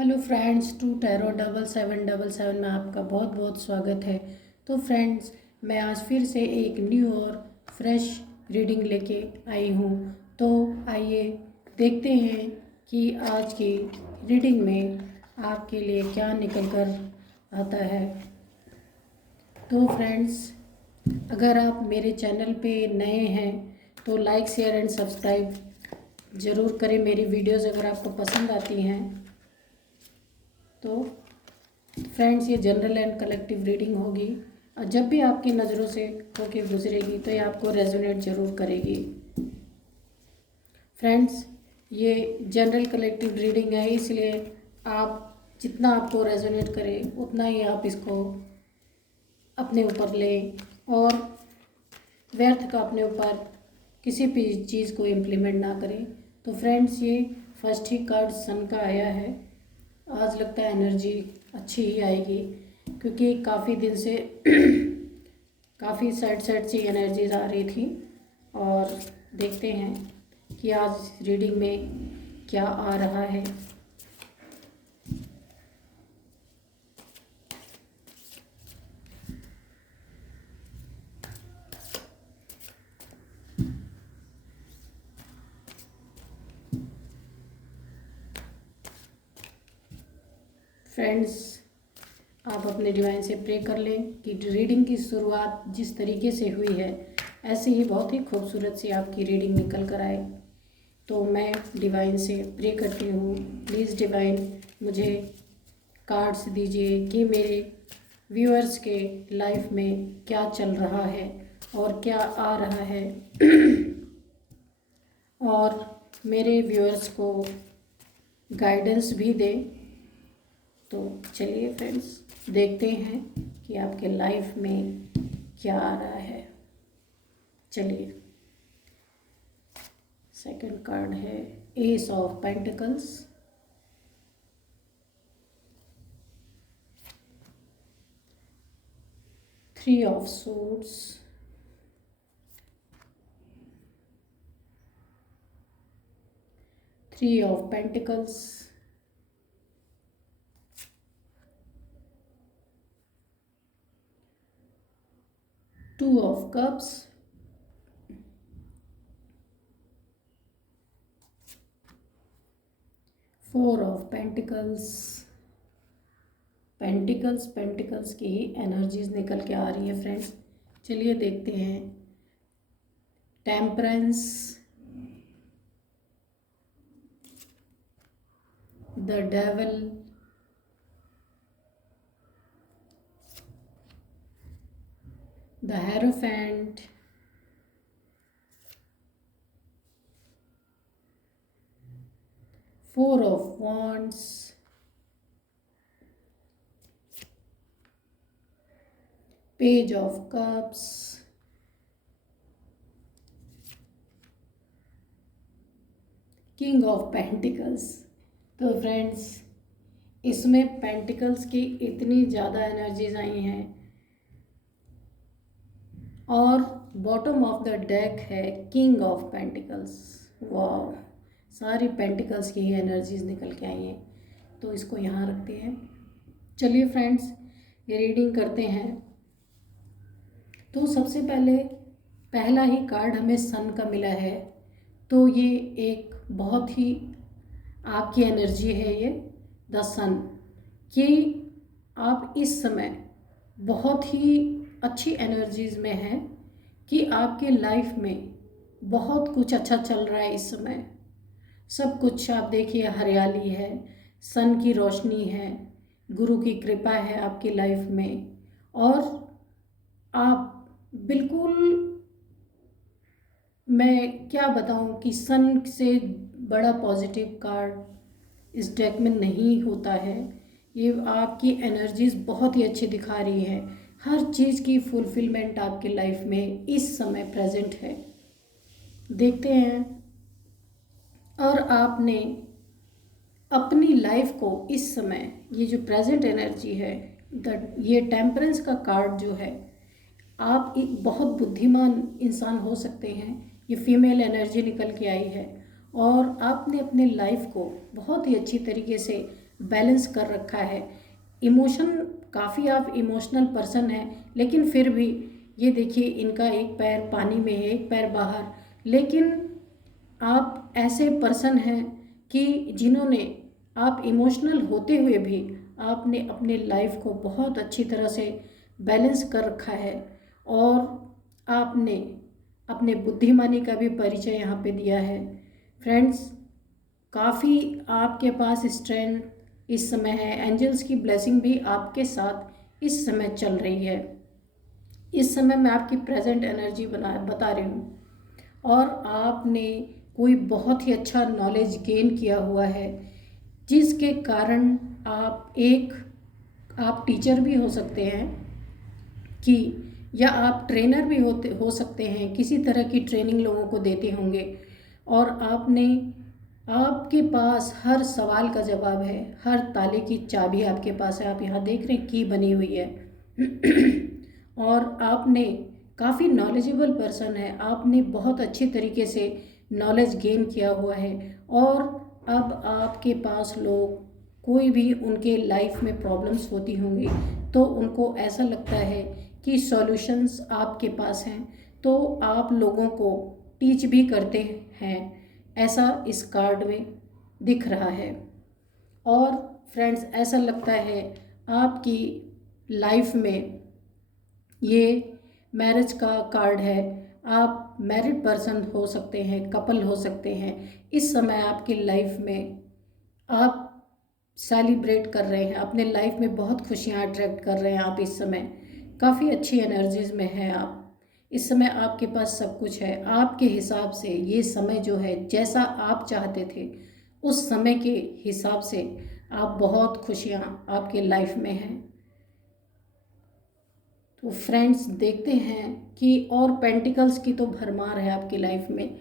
Hello friends, to tarot 7777 में आपका बहुत बहुत स्वागत है। तो फ्रेंड्स, मैं आज फिर से एक न्यू और फ्रेश रीडिंग लेके आई हूँ। तो आइए देखते हैं कि आज की रीडिंग में आपके लिए क्या निकल कर आता है। तो फ्रेंड्स, अगर आप मेरे चैनल पे नए हैं तो लाइक शेयर एंड सब्सक्राइब ज़रूर करें। मेरी वीडियोज़ अगर आपको पसंद आती हैं तो फ्रेंड्स, ये जनरल एंड कलेक्टिव रीडिंग होगी और जब भी आपकी नज़रों से होके गुजरेगी तो ये आपको रेजोनेट ज़रूर करेगी। फ्रेंड्स, ये जनरल कलेक्टिव रीडिंग है, इसलिए आप जितना आपको रेजोनेट करे उतना ही आप इसको अपने ऊपर लें और व्यर्थ का अपने ऊपर किसी भी चीज़ को इम्प्लीमेंट ना करें। तो फ्रेंड्स, ये फर्स्ट ही कार्ड सन का आया है। आज लगता है एनर्जी अच्छी ही आएगी, क्योंकि काफ़ी दिन से काफ़ी साइड से एनर्जीज आ रही थी। और देखते हैं कि आज रीडिंग में क्या आ रहा है। फ्रेंड्स, आप अपने डिवाइन से प्रे कर लें कि रीडिंग की शुरुआत जिस तरीके से हुई है ऐसे ही बहुत ही खूबसूरत सी आपकी रीडिंग निकल कर आए। तो मैं डिवाइन से प्रे करती हूँ, प्लीज़ डिवाइन मुझे कार्ड्स दीजिए कि मेरे व्यूअर्स के लाइफ में क्या चल रहा है और क्या आ रहा है और मेरे व्यूअर्स को गाइडेंस भी दें। तो चलिए फ्रेंड्स, देखते हैं कि आपके लाइफ में क्या आ रहा है। चलिए, सेकंड कार्ड है S of pentacles, three of swords, three of pentacles, two of cups, four of pentacles. Pentacles की ही एनर्जीज निकल के आ रही है फ्रेंड्स। चलिए देखते हैं। Temperance, the devil, the Hierophant, Four of Wands, Page of Cups, King of Pentacles। तो friends, इसमें पेंटिकल्स की इतनी ज़्यादा एनर्जीज आई हैं और बॉटम ऑफ द डेक है किंग ऑफ पेंटिकल्स। वाह, सारी पेंटिकल्स की ही एनर्जीज निकल के आई हैं। तो इसको यहाँ रखते हैं। चलिए फ्रेंड्स, ये रीडिंग करते हैं। तो सबसे पहले पहला ही कार्ड हमें सन का मिला है। तो ये एक बहुत ही आपकी एनर्जी है, ये द सन, कि आप इस समय बहुत ही अच्छी एनर्जीज में हैं कि आपके लाइफ में बहुत कुछ अच्छा चल रहा है इस समय। सब कुछ आप देखिए, हरियाली है, सन की रोशनी है, गुरु की कृपा है आपकी लाइफ में और आप बिल्कुल, मैं क्या बताऊं कि सन से बड़ा पॉजिटिव कार्ड इस डेक में नहीं होता है। ये आपकी एनर्जीज बहुत ही अच्छी दिखा रही है। हर चीज़ की फुलफिलमेंट आपकी लाइफ में इस समय प्रेजेंट है। देखते हैं। और आपने अपनी लाइफ को इस समय, ये जो प्रेजेंट एनर्जी है, ये टेम्परेंस का कार्ड जो है, आप एक बहुत बुद्धिमान इंसान हो सकते हैं। ये फीमेल एनर्जी निकल के आई है और आपने अपने लाइफ को बहुत ही अच्छी तरीके से बैलेंस कर रखा है। इमोशन, काफ़ी आप इमोशनल पर्सन हैं, लेकिन फिर भी ये देखिए इनका एक पैर पानी में है, एक पैर बाहर, लेकिन आप ऐसे पर्सन हैं कि जिन्होंने, आप इमोशनल होते हुए भी आपने अपने लाइफ को बहुत अच्छी तरह से बैलेंस कर रखा है, और आपने अपने बुद्धिमानी का भी परिचय यहाँ पे दिया है। फ्रेंड्स, काफ़ी आपके पास स्ट्रेंथ इस समय है, एंजल्स की ब्लेसिंग भी आपके साथ इस समय चल रही है। इस समय मैं आपकी प्रेजेंट एनर्जी बता रही हूँ, और आपने कोई बहुत ही अच्छा नॉलेज गेन किया हुआ है, जिसके कारण आप टीचर भी हो सकते हैं कि, या आप ट्रेनर भी हो सकते हैं, किसी तरह की ट्रेनिंग लोगों को देते होंगे, और आपके पास हर सवाल का जवाब है, हर ताले की चाबी आपके पास है। आप यहाँ देख रहे हैं की बनी हुई है और आपने काफ़ी नॉलेजेबल पर्सन है, आपने बहुत अच्छी तरीके से नॉलेज गेन किया हुआ है, और अब आपके पास लोग, कोई भी उनके लाइफ में प्रॉब्लम्स होती होंगी तो उनको ऐसा लगता है कि सॉल्यूशंस आपके पास हैं, तो आप लोगों को टीच भी करते हैं, ऐसा इस कार्ड में दिख रहा है। और फ्रेंड्स, ऐसा लगता है आपकी लाइफ में ये मैरिज का कार्ड है। आप मैरिड पर्सन हो सकते हैं, कपल हो सकते हैं। इस समय आपकी लाइफ में आप सेलिब्रेट कर रहे हैं, अपने लाइफ में बहुत खुशियाँ अट्रैक्ट कर रहे हैं। आप इस समय काफ़ी अच्छी एनर्जीज में हैं। आप इस समय आपके पास सब कुछ है, आपके हिसाब से ये समय जो है, जैसा आप चाहते थे उस समय के हिसाब से आप बहुत खुशियाँ आपके लाइफ में हैं। तो फ्रेंड्स, देखते हैं कि और पेंटिकल्स की तो भरमार है आपकी लाइफ में।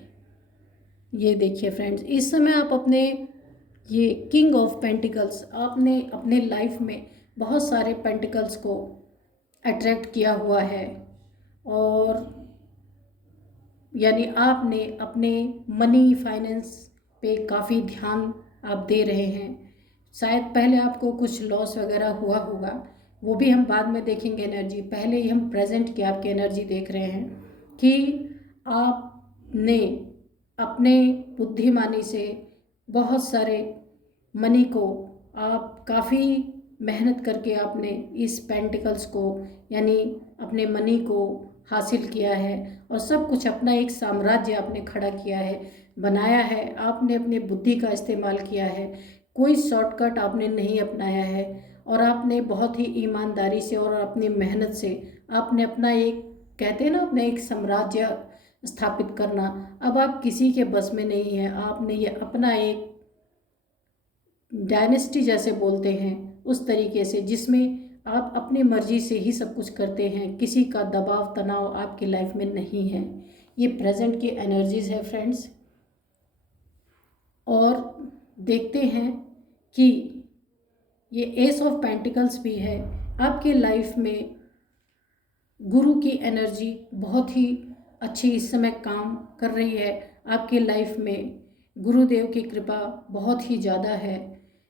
ये देखिए फ्रेंड्स, इस समय आप अपने ये किंग ऑफ पेंटिकल्स, आपने अपने लाइफ में बहुत सारे पेंटिकल्स को अट्रैक्ट किया हुआ है, और यानी आपने अपने मनी फाइनेंस पे काफ़ी ध्यान आप दे रहे हैं। शायद पहले आपको कुछ लॉस वगैरह हुआ होगा, वो भी हम बाद में देखेंगे एनर्जी। पहले ही हम प्रेजेंट की आपकी एनर्जी देख रहे हैं कि आपने अपने बुद्धिमानी से बहुत सारे मनी को, आप काफ़ी मेहनत करके आपने इस पेंटिकल्स को, यानी अपने मनी को हासिल किया है, और सब कुछ अपना एक साम्राज्य आपने खड़ा किया है, बनाया है। आपने अपनी बुद्धि का इस्तेमाल किया है, कोई शॉर्टकट आपने नहीं अपनाया है, और आपने बहुत ही ईमानदारी से और अपनी मेहनत से आपने अपना एक, कहते हैं ना, अपना एक साम्राज्य स्थापित करना। अब आप किसी के बस में नहीं है, आपने ये अपना एक डायनेस्टी जैसे बोलते हैं उस तरीके से, जिसमें आप अपनी मर्जी से ही सब कुछ करते हैं, किसी का दबाव तनाव आपकी लाइफ में नहीं है। ये प्रेजेंट की एनर्जीज है फ्रेंड्स। और देखते हैं कि ये एस ऑफ पेंटिकल्स भी है। आपके लाइफ में गुरु की एनर्जी बहुत ही अच्छी इस समय काम कर रही है। आपके लाइफ में गुरुदेव की कृपा बहुत ही ज़्यादा है,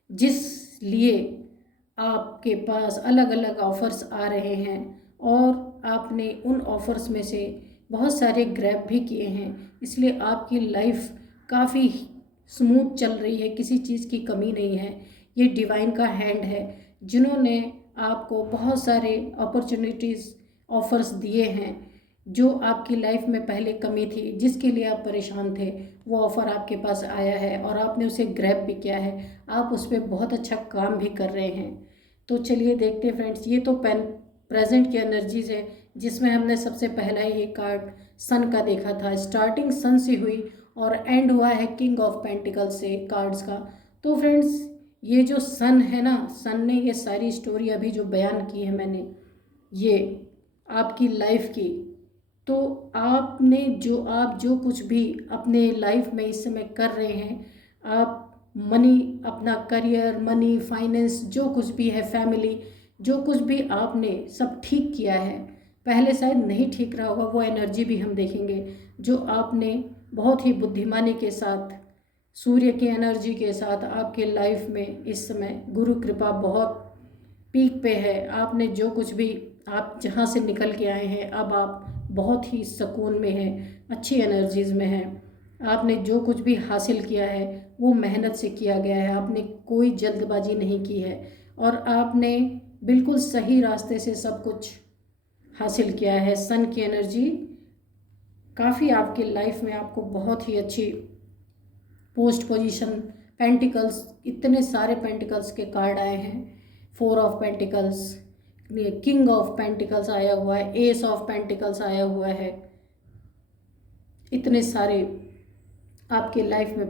जिस लिए आपके पास अलग अलग ऑफ़र्स आ रहे हैं, और आपने उन ऑफ़र्स में से बहुत सारे ग्रैब भी किए हैं। इसलिए आपकी लाइफ काफ़ी स्मूथ चल रही है, किसी चीज़ की कमी नहीं है। ये डिवाइन का हैंड है, जिन्होंने आपको बहुत सारे अपॉर्चुनिटीज़, ऑफ़र्स दिए हैं। जो आपकी लाइफ में पहले कमी थी, जिसके लिए आप परेशान थे, वो ऑफ़र आपके पास आया है और आपने उसे ग्रैब भी किया है। आप उस पर बहुत अच्छा काम भी कर रहे हैं। तो चलिए देखते हैं फ्रेंड्स, ये तो प्रेजेंट की एनर्जीज़ है, जिसमें हमने सबसे पहला ही कार्ड सन का देखा था। स्टार्टिंग सन से हुई और एंड हुआ है किंग ऑफ पेंटिकल्स से कार्ड्स का। तो फ्रेंड्स, ये जो सन है ना, सन ने ये सारी स्टोरी अभी जो बयान की है मैंने, ये आपकी लाइफ की, तो आप जो कुछ भी अपने लाइफ में इस समय कर रहे हैं, आप मनी, अपना करियर, मनी, फाइनेंस, जो कुछ भी है, फैमिली, जो कुछ भी आपने सब ठीक किया है। पहले शायद नहीं ठीक रहा होगा, वो एनर्जी भी हम देखेंगे जो आपने बहुत ही बुद्धिमानी के साथ सूर्य की एनर्जी के साथ आपके लाइफ में इस समय गुरु कृपा बहुत पीक पे है। आपने जो कुछ भी, आप जहाँ से निकल के आए हैं, अब आप बहुत ही सुकून में हैं, अच्छी एनर्जीज़ में हैं। आपने जो कुछ भी हासिल किया है वो मेहनत से किया गया है, आपने कोई जल्दबाजी नहीं की है और आपने बिल्कुल सही रास्ते से सब कुछ हासिल किया है। सन की एनर्जी काफ़ी आपके लाइफ में आपको बहुत ही अच्छी पोस्ट पोजीशन, पेंटिकल्स, इतने सारे पेंटिकल्स के कार्ड आए हैं। 4 of pentacles, king of pentacles आया हुआ है, एस ऑफ पेंटिकल्स आया हुआ है। इतने सारे आपके लाइफ में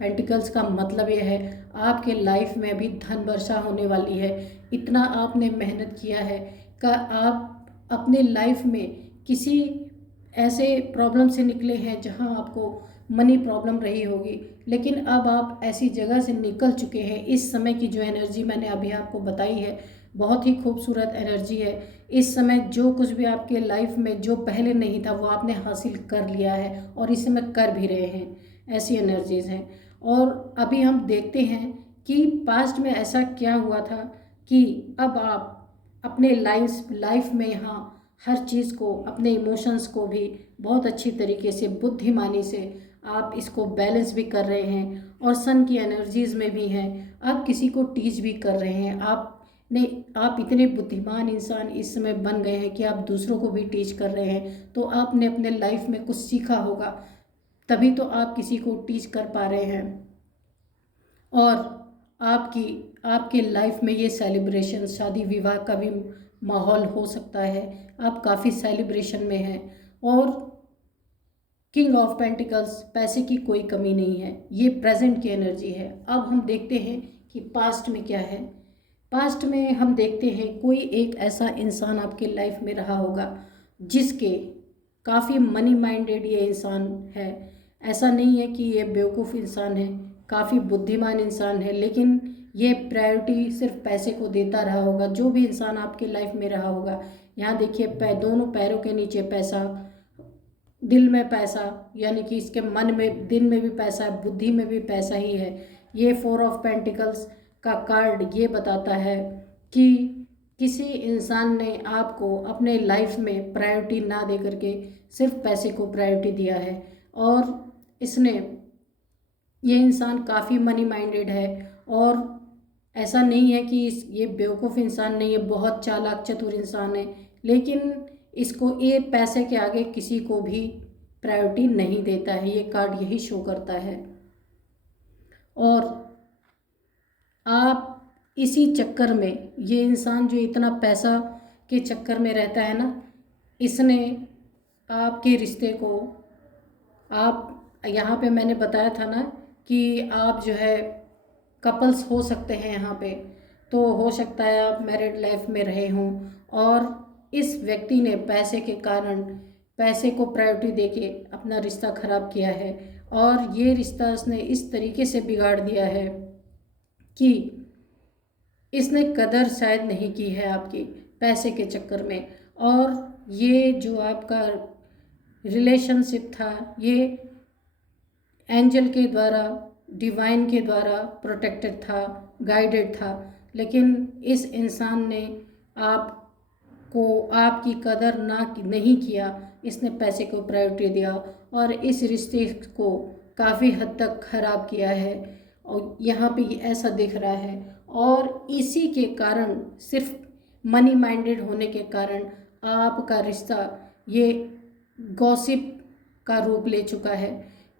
पेंटिकल्स का मतलब यह है आपके लाइफ में अभी धन वर्षा होने वाली है। इतना आपने मेहनत किया है कि आप अपने लाइफ में किसी ऐसे प्रॉब्लम से निकले हैं जहां आपको मनी प्रॉब्लम रही होगी, लेकिन अब आप ऐसी जगह से निकल चुके हैं। इस समय की जो एनर्जी मैंने अभी आपको बताई है बहुत ही खूबसूरत एनर्जी है। इस समय जो कुछ भी आपके लाइफ में जो पहले नहीं था वो आपने हासिल कर लिया है और इस समय कर भी रहे हैं, ऐसी एनर्जीज़ हैं। और अभी हम देखते हैं कि पास्ट में ऐसा क्या हुआ था कि अब आप अपने लाइफ में यहाँ हर चीज़ को, अपने इमोशंस को भी बहुत अच्छी तरीके से, बुद्धिमानी से आप इसको बैलेंस भी कर रहे हैं और सन की एनर्जीज़ में भी हैं। आप किसी को टीच भी कर रहे हैं। आप इतने बुद्धिमान इंसान इस समय बन गए हैं कि आप दूसरों को भी टीच कर रहे हैं। तो आपने अपने लाइफ में कुछ सीखा होगा, तभी तो आप किसी को टीच कर पा रहे हैं। और आपके लाइफ में ये सेलिब्रेशन, शादी विवाह का भी माहौल हो सकता है। आप काफ़ी सेलिब्रेशन में हैं और किंग ऑफ पेंटिकल्स, पैसे की कोई कमी नहीं है। ये प्रेजेंट की एनर्जी है। अब हम देखते हैं कि पास्ट में क्या है। पास्ट में हम देखते हैं कोई एक ऐसा इंसान आपके लाइफ में रहा होगा जिसके काफ़ी मनी माइंडेड ये इंसान है। ऐसा नहीं है कि ये बेवकूफ़ इंसान है, काफ़ी बुद्धिमान इंसान है, लेकिन ये प्रायोरिटी सिर्फ पैसे को देता रहा होगा। जो भी इंसान आपके लाइफ में रहा होगा, यहाँ देखिए दोनों पैरों के नीचे पैसा, दिल में पैसा, यानी कि इसके मन में, दिन में भी पैसा है, बुद्धि में भी पैसा ही है। ये 4 ऑफ पेंटिकल्स का कार्ड ये बताता है कि किसी इंसान ने आपको अपने लाइफ में प्रायोरिटी ना दे करके सिर्फ पैसे को प्रायोरिटी दिया है और ये इंसान काफ़ी मनी माइंडेड है। और ऐसा नहीं है कि ये बेवकूफ़ इंसान नहीं है, बहुत चालाक चतुर इंसान है, लेकिन इसको ये पैसे के आगे किसी को भी प्रायोरिटी नहीं देता है। ये कार्ड यही शो करता है। और आप इसी चक्कर में, ये इंसान जो इतना पैसा के चक्कर में रहता है ना, इसने आपके रिश्ते को, आप यहाँ पे मैंने बताया था ना कि आप जो है कपल्स हो सकते हैं यहाँ पे, तो हो सकता है आप मैरिड लाइफ में रहे हों और इस व्यक्ति ने पैसे के कारण, पैसे को प्रायोरिटी देके अपना रिश्ता ख़राब किया है और ये रिश्ता इसने इस तरीके से बिगाड़ दिया है कि इसने कदर शायद नहीं की है आपकी पैसे के चक्कर में। और ये जो आपका रिलेशनशिप था, ये एंजल के द्वारा, डिवाइन के द्वारा प्रोटेक्टेड था, गाइडेड था, लेकिन इस इंसान ने आपकी कदर नहीं किया। इसने पैसे को प्रायोरिटी दिया और इस रिश्ते को काफ़ी हद तक ख़राब किया है और यहाँ पे ये ऐसा दिख रहा है। और इसी के कारण, सिर्फ मनी माइंडेड होने के कारण आपका रिश्ता ये गॉसिप का रूप ले चुका है,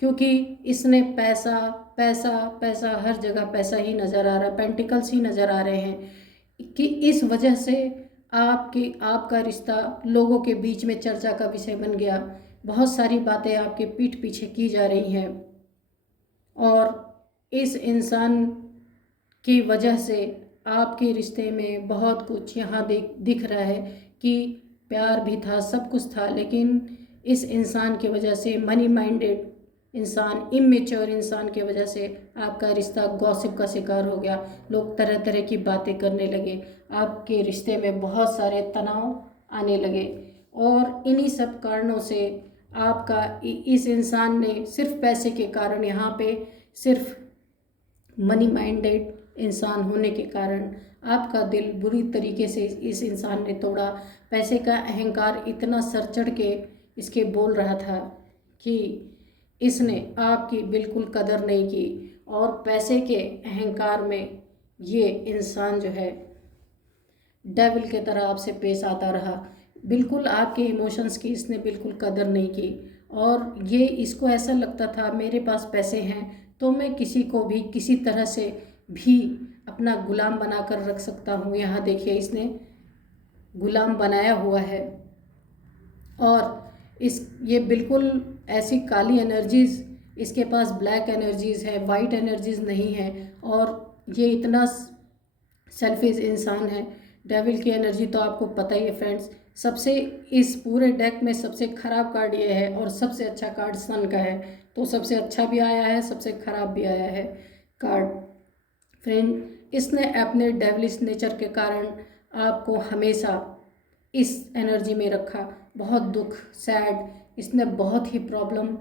क्योंकि इसने पैसा पैसा पैसा, हर जगह पैसा ही नज़र आ रहा है, पेंटिकल्स ही नज़र आ रहे हैं कि इस वजह से आपका रिश्ता लोगों के बीच में चर्चा का विषय बन गया। बहुत सारी बातें आपके पीठ पीछे की जा रही हैं और इस इंसान की वजह से आपके रिश्ते में बहुत कुछ यहाँ दिख रहा है कि प्यार भी था, सब कुछ था, लेकिन इस इंसान की वजह से, मनी माइंडेड इंसान, इमेच्योर इंसान की वजह से आपका रिश्ता गॉसिप का शिकार हो गया। लोग तरह तरह की बातें करने लगे, आपके रिश्ते में बहुत सारे तनाव आने लगे और इन्हीं सब कारणों से इस इंसान ने सिर्फ पैसे के कारण यहाँ पे सिर्फ मनी माइंडेड इंसान होने के कारण आपका दिल बुरी तरीके से इस इंसान ने तोड़ा। पैसे का अहंकार इतना सर चढ़ के इसके बोल रहा था कि इसने आपकी बिल्कुल कदर नहीं की, और पैसे के अहंकार में ये इंसान जो है डेविल के तरह आपसे पेश आता रहा। बिल्कुल आपके इमोशंस की इसने बिल्कुल कदर नहीं की, और ये इसको ऐसा लगता था मेरे पास पैसे हैं तो मैं किसी को भी किसी तरह से भी अपना गुलाम बनाकर रख सकता हूँ। यहाँ देखिए इसने गुलाम बनाया हुआ है, और ये बिल्कुल ऐसी काली एनर्जीज़ इसके पास ब्लैक एनर्जीज़ है, वाइट एनर्जीज़ नहीं है, और ये इतना सेल्फिश इंसान है। डेविल की एनर्जी तो आपको पता ही है फ्रेंड्स। सबसे इस पूरे डेक में सबसे ख़राब कार्ड ये है, और सबसे अच्छा कार्ड सन का है, तो सबसे अच्छा भी आया है, सबसे ख़राब भी आया है कार्ड। फ्रेंड इसने अपने डेविलिश नेचर के कारण आपको हमेशा इस एनर्जी में रखा। बहुत दुख, सैड, इसने बहुत ही प्रॉब्लम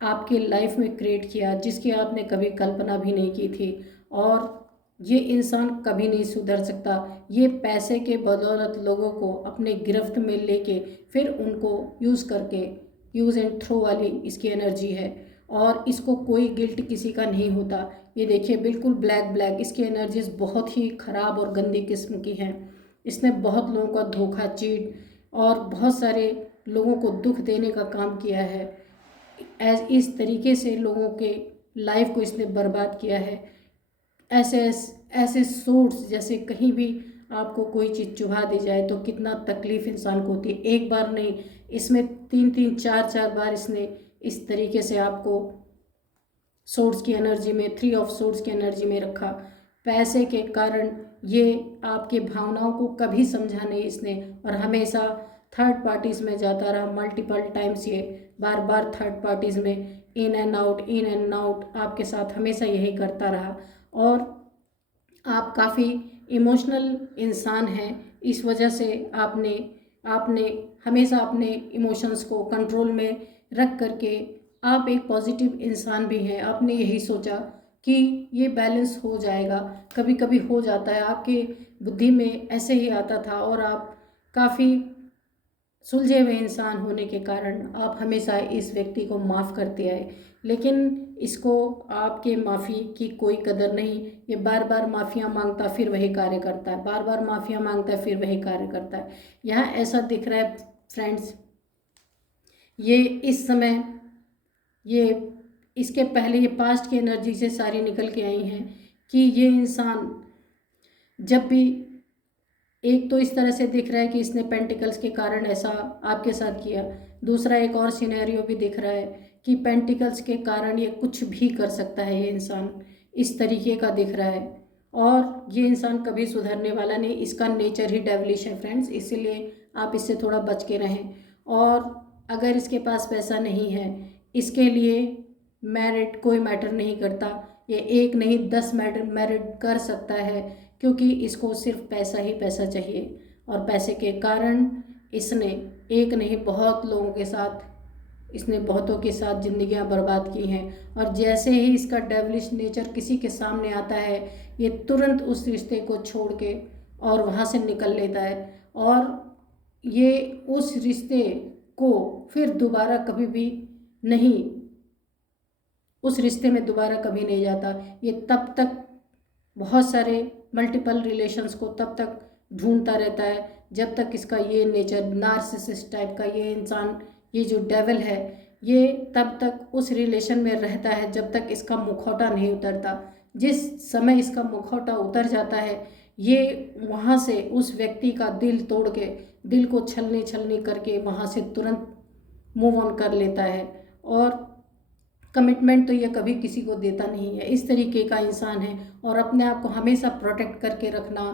आपकी लाइफ में क्रिएट किया जिसकी आपने कभी कल्पना भी नहीं की थी, और ये इंसान कभी नहीं सुधर सकता। ये पैसे के बदौलत लोगों को अपने गिरफ्त में लेके फिर उनको यूज़ करके, यूज़ एंड थ्रो वाली इसकी एनर्जी है, और इसको कोई गिल्ट किसी का नहीं होता। ये देखिए बिल्कुल ब्लैक ब्लैक, इसकी एनर्जीज बहुत ही ख़राब और गंदी किस्म की हैं। इसने बहुत लोगों का धोखा, चीट और बहुत सारे लोगों को दुख देने का काम किया है। इस तरीके से लोगों के लाइफ को इसने बर्बाद किया है। ऐसे ऐसे सोर्स, जैसे कहीं भी आपको कोई चीज़ चुभा दी जाए तो कितना तकलीफ़ इंसान को होती है। एक बार नहीं, इसमें 3-3 4-4 बार इसने इस तरीके से आपको सोर्स की एनर्जी में, 3 ऑफ सोर्स की एनर्जी में रखा। पैसे के कारण ये आपके भावनाओं को कभी समझा नहीं इसने, और हमेशा थर्ड पार्टीज़ में जाता रहा। मल्टीपल टाइम्स ये बार बार थर्ड पार्टीज़ में इन एंड आउट आपके साथ हमेशा यही करता रहा, और आप काफ़ी इमोशनल इंसान हैं। इस वजह से आपने हमेशा अपने इमोशंस को कंट्रोल में रख करके आप एक पॉजिटिव इंसान भी हैं। आपने यही सोचा कि ये बैलेंस हो जाएगा, कभी कभी हो जाता है, आपके बुद्धि में ऐसे ही आता था, और आप काफ़ी सुलझे हुए इंसान होने के कारण आप हमेशा इस व्यक्ति को माफ़ करते आए, लेकिन इसको आपके माफ़ी की कोई कदर नहीं। ये बार बार माफ़ियाँ मांगता फिर वही कार्य करता है, बार बार माफ़ियाँ मांगता है फिर वही कार्य करता है। यहाँ ऐसा दिख रहा है फ्रेंड्स, ये इस समय, ये इसके पहले, ये पास्ट की एनर्जी से सारी निकल के आई हैं कि ये इंसान जब भी, एक तो इस तरह से दिख रहा है कि इसने पेंटिकल्स के कारण ऐसा आपके साथ किया, दूसरा एक और सिनेरियो भी दिख रहा है कि पेंटिकल्स के कारण ये कुछ भी कर सकता है। ये इंसान इस तरीके का दिख रहा है, और ये इंसान कभी सुधरने वाला नहीं। इसका नेचर ही डेविलिश है फ्रेंड्स, इसीलिए आप इससे थोड़ा बच के रहें। और अगर इसके पास पैसा नहीं है, इसके लिए मैरिड कोई मैटर नहीं करता। ये 1 नहीं 10 मैरिड कर सकता है, क्योंकि इसको सिर्फ पैसा ही पैसा चाहिए, और पैसे के कारण इसने एक नहीं बहुत लोगों के साथ, इसने बहुतों के साथ ज़िंदगियां बर्बाद की हैं। और जैसे ही इसका डेविलिश नेचर किसी के सामने आता है, ये तुरंत उस रिश्ते को छोड़ के और वहाँ से निकल लेता है, और ये उस रिश्ते को फिर दोबारा कभी भी नहीं, उस रिश्ते में दोबारा कभी नहीं जाता। ये तब तक बहुत सारे मल्टीपल रिलेशंस को तब तक ढूंढता रहता है जब तक इसका ये नेचर नार्सिसिस्ट टाइप का, ये इंसान, ये जो डेविल है, ये तब तक उस रिलेशन में रहता है जब तक इसका मुखौटा नहीं उतरता। जिस समय इसका मुखौटा उतर जाता है, ये वहाँ से उस व्यक्ति का दिल तोड़ के, दिल को छलनी छलनी करके वहाँ से तुरंत मूव ऑन कर लेता है, और कमिटमेंट तो ये कभी किसी को देता नहीं है। इस तरीके का इंसान है, और अपने आप को हमेशा प्रोटेक्ट करके रखना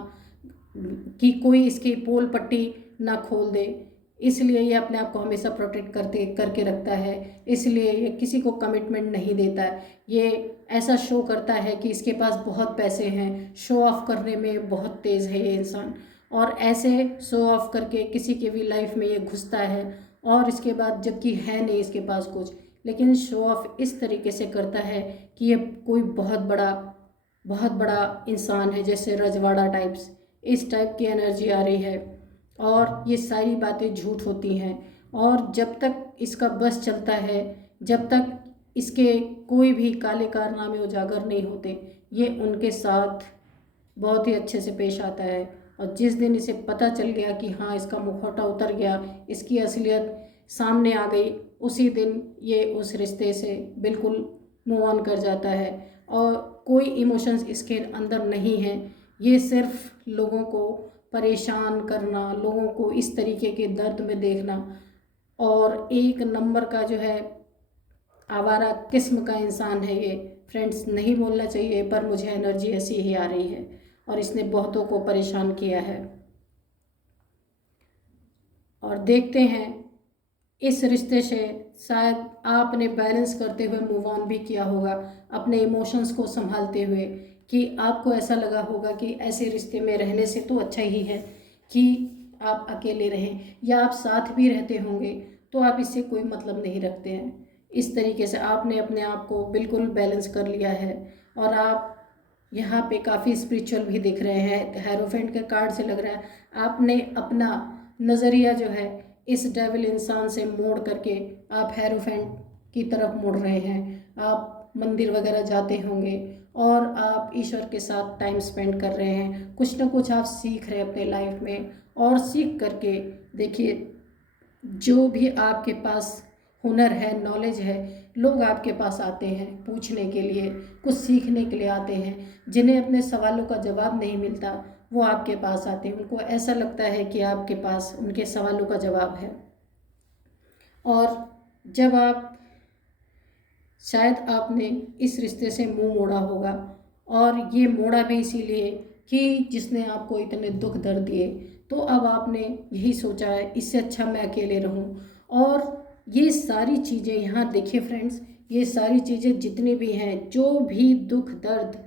कि कोई इसकी पोल पट्टी ना खोल दे, इसलिए ये अपने आप को हमेशा प्रोटेक्ट करके रखता है। इसलिए ये किसी को कमिटमेंट नहीं देता है। ये ऐसा शो करता है कि इसके पास बहुत पैसे हैं, शो ऑफ करने में बहुत तेज़ है ये इंसान, और ऐसे शो ऑफ करके किसी के भी लाइफ में ये घुसता है, और इसके बाद जबकि है नहीं इसके पास कुछ, लेकिन शो ऑफ इस तरीके से करता है कि ये कोई बहुत बड़ा इंसान है, जैसे रजवाड़ा टाइप्स, इस टाइप की एनर्जी आ रही है। और ये सारी बातें झूठ होती हैं, और जब तक इसका बस चलता है, जब तक इसके कोई भी काले कारनामे उजागर नहीं होते, ये उनके साथ बहुत ही अच्छे से पेश आता है। और जिस दिन इसे पता चल गया कि हाँ इसका मुखौटा उतर गया, इसकी असलियत सामने आ गई, उसी दिन ये उस रिश्ते से बिल्कुल मूव ऑन कर जाता है। और कोई इमोशंस इसके अंदर नहीं है, ये सिर्फ लोगों को परेशान करना, लोगों को इस तरीके के दर्द में देखना, और एक नंबर का जो है आवारा किस्म का इंसान है ये। फ्रेंड्स, नहीं बोलना चाहिए, पर मुझे एनर्जी ऐसी ही आ रही है, और इसने बहुतों को परेशान किया है। और देखते हैं इस रिश्ते से शायद आपने बैलेंस करते हुए मूव ऑन भी किया होगा, अपने इमोशंस को संभालते हुए, कि आपको ऐसा लगा होगा कि ऐसे रिश्ते में रहने से तो अच्छा ही है कि आप अकेले रहें, या आप साथ भी रहते होंगे तो आप इससे कोई मतलब नहीं रखते हैं। इस तरीके से आपने अपने आप को बिल्कुल बैलेंस कर लिया है, और आप यहाँ पे काफ़ी स्पिरिचुअल भी दिख रहे हैं। हेरोफेंट के कार्ड से लग रहा है आपने अपना नज़रिया जो है इस डेविल इंसान से मोड़ करके आप हेरोफेंट की तरफ मुड़ रहे हैं। आप मंदिर वगैरह जाते होंगे, और आप ईश्वर के साथ टाइम स्पेंड कर रहे हैं, कुछ ना कुछ आप सीख रहे हैं अपने लाइफ में। और सीख करके देखिए, जो भी आपके पास हुनर है, नॉलेज है, लोग आपके पास आते हैं पूछने के लिए, कुछ सीखने के लिए आते हैं। जिन्हें अपने सवालों का जवाब नहीं मिलता, वो आपके पास आते हैं, उनको ऐसा लगता है कि आपके पास उनके सवालों का जवाब है। और जब आप, शायद आपने इस रिश्ते से मुंह मोड़ा होगा, और ये मोड़ा भी इसीलिए कि जिसने आपको इतने दुख दर्द दिए, तो अब आपने यही सोचा है इससे अच्छा मैं अकेले रहूं। और ये सारी चीज़ें यहाँ देखिए फ्रेंड्स, ये सारी चीज़ें जितनी भी हैं, जो भी दुख दर्द,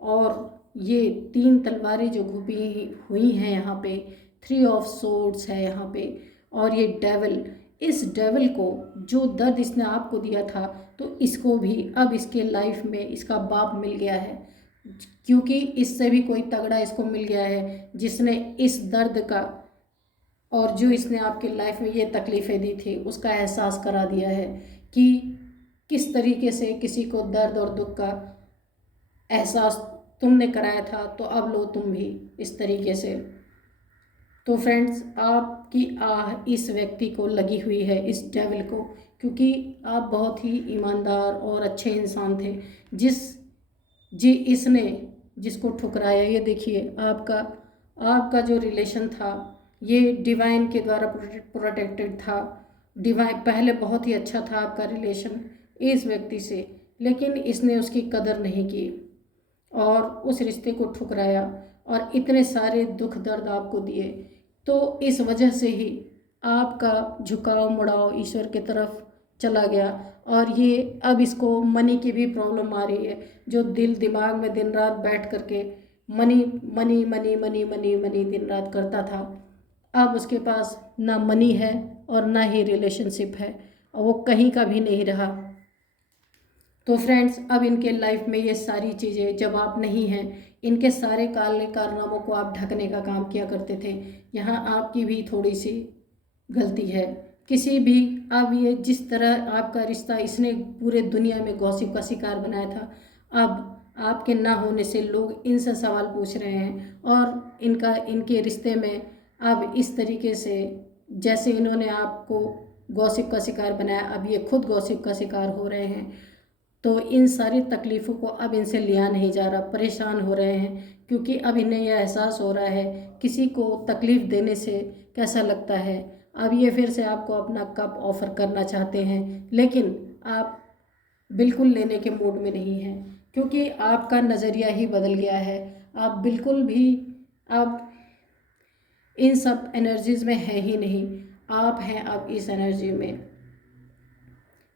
और ये 3 तलवारें जो घुपी हुई हैं यहाँ पे, 3 ऑफ सोर्ड्स है यहाँ पे, और ये डेविल, इस डेविल को जो दर्द इसने आपको दिया था, तो इसको भी अब इसके लाइफ में इसका बाप मिल गया है, क्योंकि इससे भी कोई तगड़ा इसको मिल गया है जिसने इस दर्द का, और जो इसने आपके लाइफ में ये तकलीफ़ें दी थी, उसका एहसास करा दिया है कि किस तरीके से किसी को दर्द और दुख का एहसास तुमने कराया था, तो अब लो तुम भी इस तरीके से। तो फ्रेंड्स, आपकी आह इस व्यक्ति को लगी हुई है, इस डेविल को, क्योंकि आप बहुत ही ईमानदार और अच्छे इंसान थे। इसने जिसको ठुकराया, ये देखिए आपका जो रिलेशन था, ये डिवाइन के द्वारा प्रोटेक्टेड था। डिवाइन, पहले बहुत ही अच्छा था आपका रिलेशन इस व्यक्ति से, लेकिन इसने उसकी कदर नहीं की और उस रिश्ते को ठुकराया, और इतने सारे दुख दर्द आपको दिए। तो इस वजह से ही आपका झुकाव मुड़ाव ईश्वर की तरफ चला गया, और ये अब इसको मनी की भी प्रॉब्लम आ रही है, जो दिल दिमाग में दिन रात बैठ करके money money money money money money दिन रात करता था, अब उसके पास ना मनी है और ना ही रिलेशनशिप है, और वो कहीं का भी नहीं रहा। तो फ्रेंड्स, अब इनके लाइफ में ये सारी चीज़ें जब आप नहीं हैं, इनके सारे काले कारनामों को आप ढकने का काम किया करते थे। यहाँ आपकी भी थोड़ी सी गलती है। किसी भी, अब ये जिस तरह आपका रिश्ता इसने पूरे दुनिया में गॉसिप का शिकार बनाया था, अब आपके ना होने से लोग इनसे सवाल पूछ रहे हैं, और इनके रिश्ते में अब इस तरीके से, जैसे इन्होंने आपको गॉसिप का शिकार बनाया, अब ये खुद गॉसिप का शिकार हो रहे हैं। तो इन सारी तकलीफ़ों को अब इनसे लिया नहीं जा रहा, परेशान हो रहे हैं, क्योंकि अब इन्हें यह एहसास हो रहा है किसी को तकलीफ़ देने से कैसा लगता है। अब ये फिर से आपको अपना कप ऑफ़र करना चाहते हैं, लेकिन आप बिल्कुल लेने के मूड में नहीं हैं, क्योंकि आपका नज़रिया ही बदल गया है। आप बिल्कुल भी अब इन सब एनर्जीज़ में है ही नहीं, आप हैं अब इस एनर्जी में,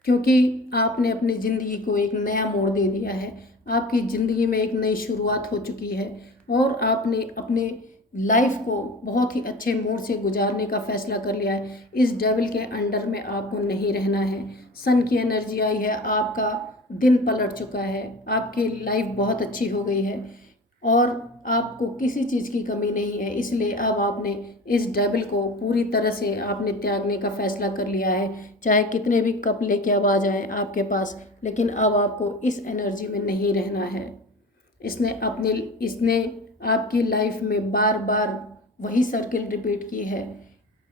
क्योंकि आपने अपनी ज़िंदगी को एक नया मोड़ दे दिया है। आपकी ज़िंदगी में एक नई शुरुआत हो चुकी है, और आपने अपने लाइफ को बहुत ही अच्छे मूड से गुजारने का फैसला कर लिया है। इस डेविल के अंडर में आपको नहीं रहना है। सन की एनर्जी आई है, आपका दिन पलट चुका है, आपकी लाइफ बहुत अच्छी हो गई है और आपको किसी चीज़ की कमी नहीं है। इसलिए अब आपने इस डेविल को पूरी तरह से आपने त्यागने का फैसला कर लिया है। चाहे कितने भी कप लेके अब आ जाए आपके पास, लेकिन अब आपको इस एनर्जी में नहीं रहना है। इसने आपकी लाइफ में बार बार वही सर्किल रिपीट की है,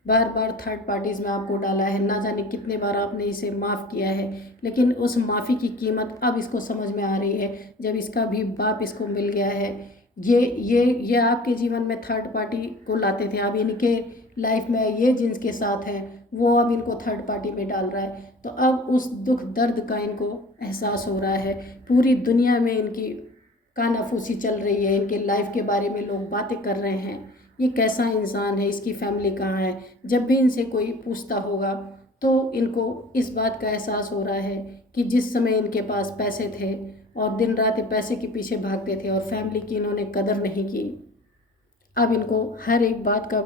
बार बार थर्ड पार्टीज़ में आपको डाला है। ना जाने कितने बार आपने इसे माफ़ किया है, लेकिन उस माफ़ी की कीमत अब इसको समझ में आ रही है जब इसका भी बाप इसको मिल गया है। ये आपके जीवन में थर्ड पार्टी को लाते थे, अब इनके लाइफ में ये जिनके साथ है वो अब इनको थर्ड पार्टी में डाल रहा है। तो अब उस दुख दर्द का इनको एहसास हो रहा है। पूरी दुनिया में इनकी कानाफूसी चल रही है, इनके लाइफ के बारे में लोग बातें कर रहे हैं, ये कैसा इंसान है, इसकी फैमिली कहाँ है। जब भी इनसे कोई पूछता होगा तो इनको इस बात का एहसास हो रहा है कि जिस समय इनके पास पैसे थे और दिन रात पैसे के पीछे भागते थे और फैमिली की इन्होंने कदर नहीं की, अब इनको हर एक बात का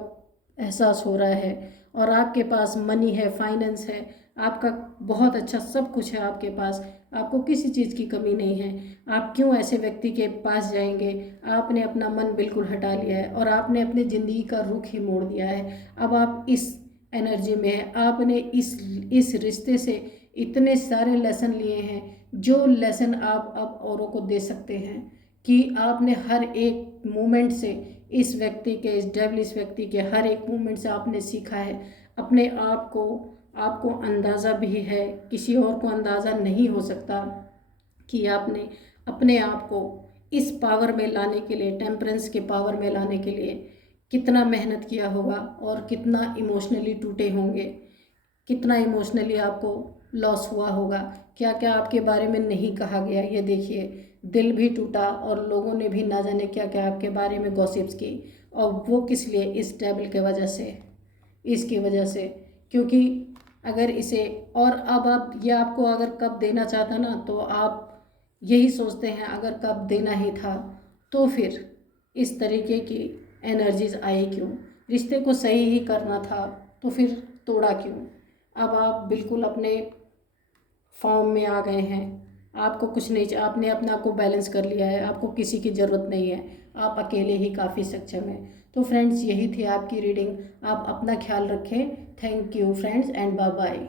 एहसास हो रहा है। और आपके पास मनी है, फाइनेंस है, आपका बहुत अच्छा सब कुछ है आपके पास, आपको किसी चीज़ की कमी नहीं है। आप क्यों ऐसे व्यक्ति के पास जाएंगे। आपने अपना मन बिल्कुल हटा लिया है और आपने अपनी ज़िंदगी का रुख ही मोड़ दिया है। अब आप इस एनर्जी में है, आपने इस रिश्ते से इतने सारे लेसन लिए हैं, जो लेसन आप अब औरों को दे सकते हैं कि आपने हर एक मोमेंट से इस व्यक्ति के, इस डेविलिश व्यक्ति के हर एक मोमेंट से आपने सीखा है। अपने आप को आपको अंदाज़ा भी है, किसी और को अंदाज़ा नहीं हो सकता कि आपने अपने आप को इस पावर में लाने के लिए, टेम्परेंस के पावर में लाने के लिए कितना मेहनत किया होगा और कितना इमोशनली टूटे होंगे, कितना इमोशनली आपको लॉस हुआ होगा, क्या क्या आपके बारे में नहीं कहा गया। ये देखिए, दिल भी टूटा और लोगों ने भी ना जाने क्या क्या आपके बारे में गॉसिप्स की, और वो किस लिए, इस टेबल के वजह से, इसकी वजह से। क्योंकि अगर इसे, और अब आप ये आपको अगर कब देना चाहता ना, तो आप यही सोचते हैं अगर कब देना ही था तो फिर इस तरीके की एनर्जीज आई क्यों। रिश्ते को सही ही करना था तो फिर तोड़ा क्यों। अब आप बिल्कुल अपने फॉर्म में आ गए हैं, आपको कुछ नहीं चाहिए, आपने अपने आप को बैलेंस कर लिया है, आपको किसी की ज़रूरत नहीं है, आप अकेले ही काफ़ी सक्षम हैं। तो फ्रेंड्स, यही थी आपकी रीडिंग। आप अपना ख्याल रखें। Thank you friends and bye bye.